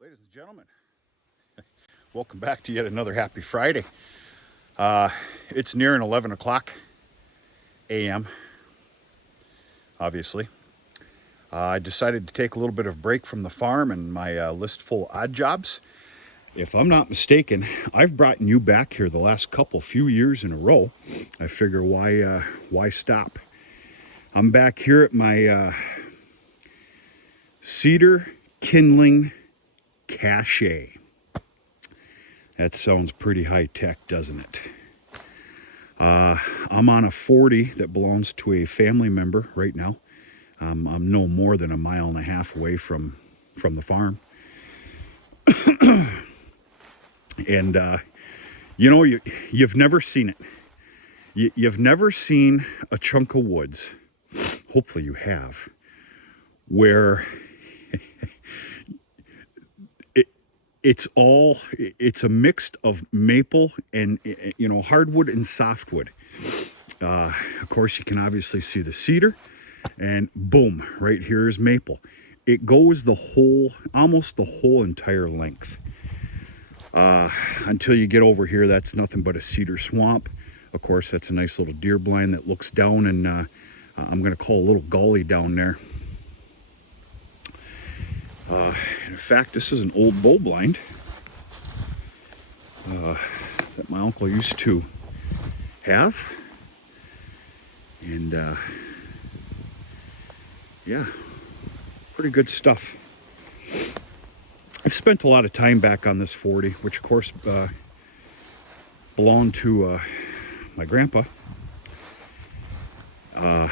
Ladies and gentlemen, welcome back to yet another happy Friday. It's nearing 11 o'clock a.m., obviously. I decided to take a little bit of break from the farm and my list full of odd jobs. If I'm not mistaken, I've brought you back here the last few years in a row. I figure why stop? I'm back here at my Cedar Kindling Cache. That sounds pretty high tech, doesn't it? I'm on a 40 that belongs to a family member right now. I'm no more than a mile and a half away from the farm. And, you've never seen it. You've never seen a chunk of woods, hopefully you have, where it's a mix of maple and, hardwood and softwood. Of course, you can obviously see the cedar, and boom, right here is maple. It goes almost the whole entire length. Until you get over here, that's nothing but a cedar swamp. Of course, that's a nice little deer blind that looks down, and I'm going to call a little gully down there. In fact, this is an old bull blind that my uncle used to have. And yeah, pretty good stuff. I've spent a lot of time back on this 40, which of course belonged to my grandpa. I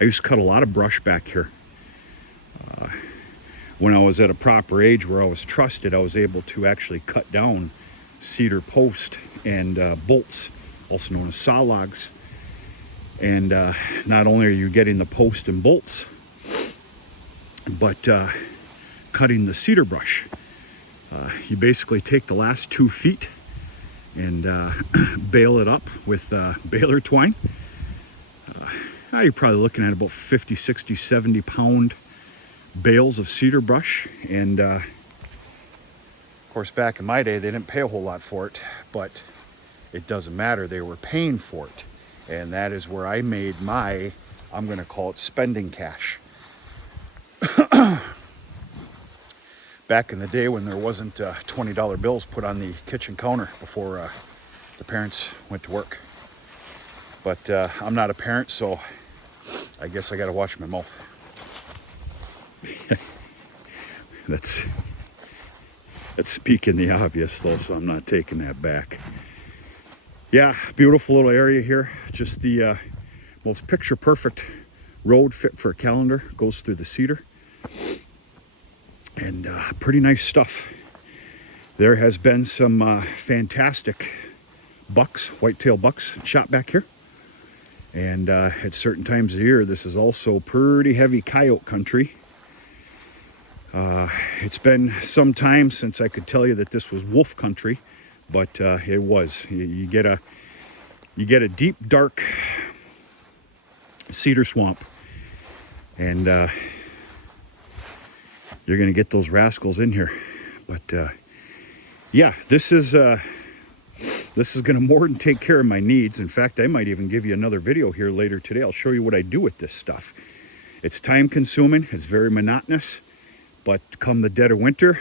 used to cut a lot of brush back here. When I was at a proper age where I was trusted, I was able to actually cut down cedar post and bolts, also known as saw logs. And not only are you getting the post and bolts, but cutting the cedar brush. You basically take the last 2 feet and bale it up with baler twine. You're probably looking at about 50, 60, 70 pound bales of cedar brush. And of course, back in my day, they didn't pay a whole lot for it, but it doesn't matter. They were paying for it. And that is where I made I'm going to call it spending cash. Back in the day when there wasn't $20 bills put on the kitchen counter before the parents went to work. But I'm not a parent, so I guess I got to watch my mouth. That's speaking the obvious, though, so I'm not taking that back. Yeah, beautiful little area here. Just the most picture-perfect road fit for a calendar. Goes through the cedar. And pretty nice stuff. There has been some fantastic bucks, whitetail bucks, shot back here. And at certain times of the year, this is also pretty heavy coyote country. It's been some time since I could tell you that this was wolf country, but it was. You get a deep, dark cedar swamp, and you're going to get those rascals in here. But yeah, this is going to more than take care of my needs. In fact, I might even give you another video here later today. I'll show you what I do with this stuff. It's time consuming. It's very monotonous. But come the dead of winter,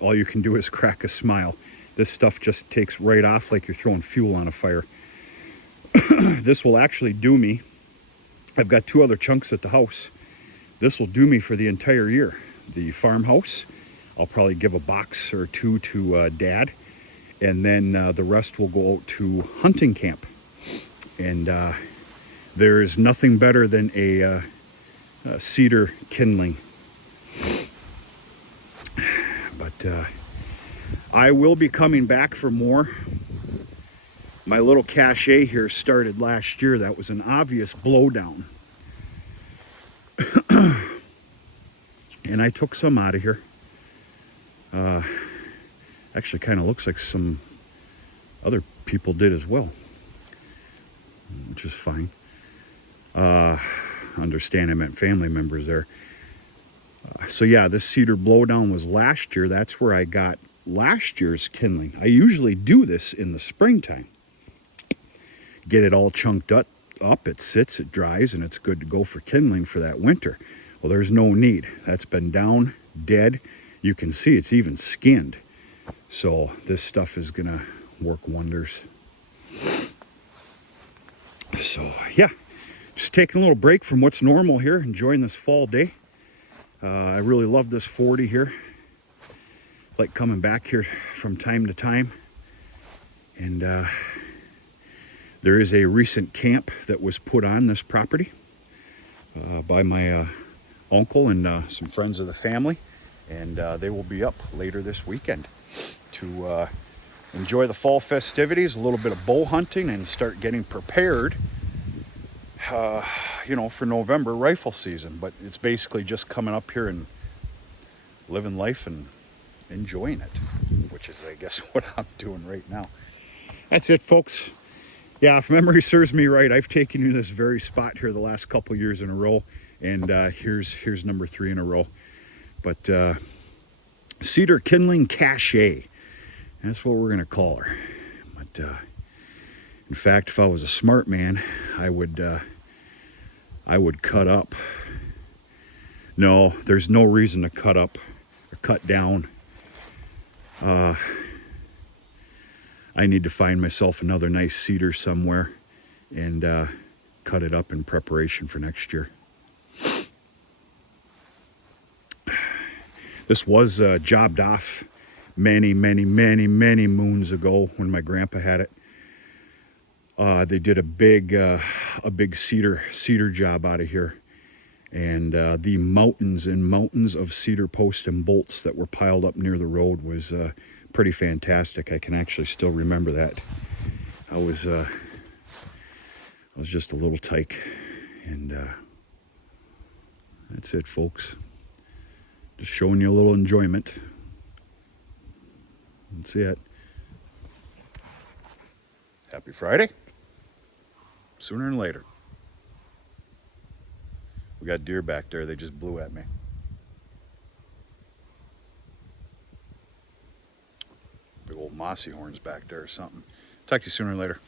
all you can do is crack a smile. This stuff just takes right off like you're throwing fuel on a fire. This will actually do me. I've got 2 other chunks at the house. This will do me for the entire year. The farmhouse, I'll probably give a box or 2 to Dad. And then the rest will go out to hunting camp. And there is nothing better than a cedar kindling. But I will be coming back for more. My little cache here started last year. That was an obvious blowdown. And I took some out of here. Actually kind of looks like some other people did as well, which is fine. Understand I meant family members there. So yeah, this cedar blowdown was last year. That's where I got last year's kindling. I usually do this in the springtime. Get it all chunked up, it sits, it dries, and it's good to go for kindling for that winter. Well, there's no need. That's been down, dead. You can see it's even skinned. So this stuff is gonna work wonders. So yeah, just taking a little break from what's normal here, enjoying this fall day. I really love this 40 here. Like coming back here from time to time. And there is a recent camp that was put on this property by my uncle and some friends of the family. And they will be up later this weekend to enjoy the fall festivities, a little bit of bow hunting, and start getting prepared you know, for November rifle season. But it's basically just coming up here and living life and enjoying it, which is, I guess, what I'm doing right now. That's it, folks. Yeah, if memory serves me right, I've taken you to this very spot here the last couple years in a row, and here's number 3 in a row. But Cedar Kindling Cache, that's what we're gonna call her. But in fact, if I was a smart man, I would cut up. No, there's no reason to cut up or cut down. I need to find myself another nice cedar somewhere and cut it up in preparation for next year. This was jobbed off many moons ago when my grandpa had it. They did a big cedar job out of here, and the mountains and mountains of cedar posts and bolts that were piled up near the road was pretty fantastic. I can actually still remember that. I was just a little tyke, and that's it, folks. Just showing you a little enjoyment. That's it. Happy Friday. Sooner than later. We got deer back there. They just blew at me. Big old mossy horns back there or something. Talk to you sooner than later.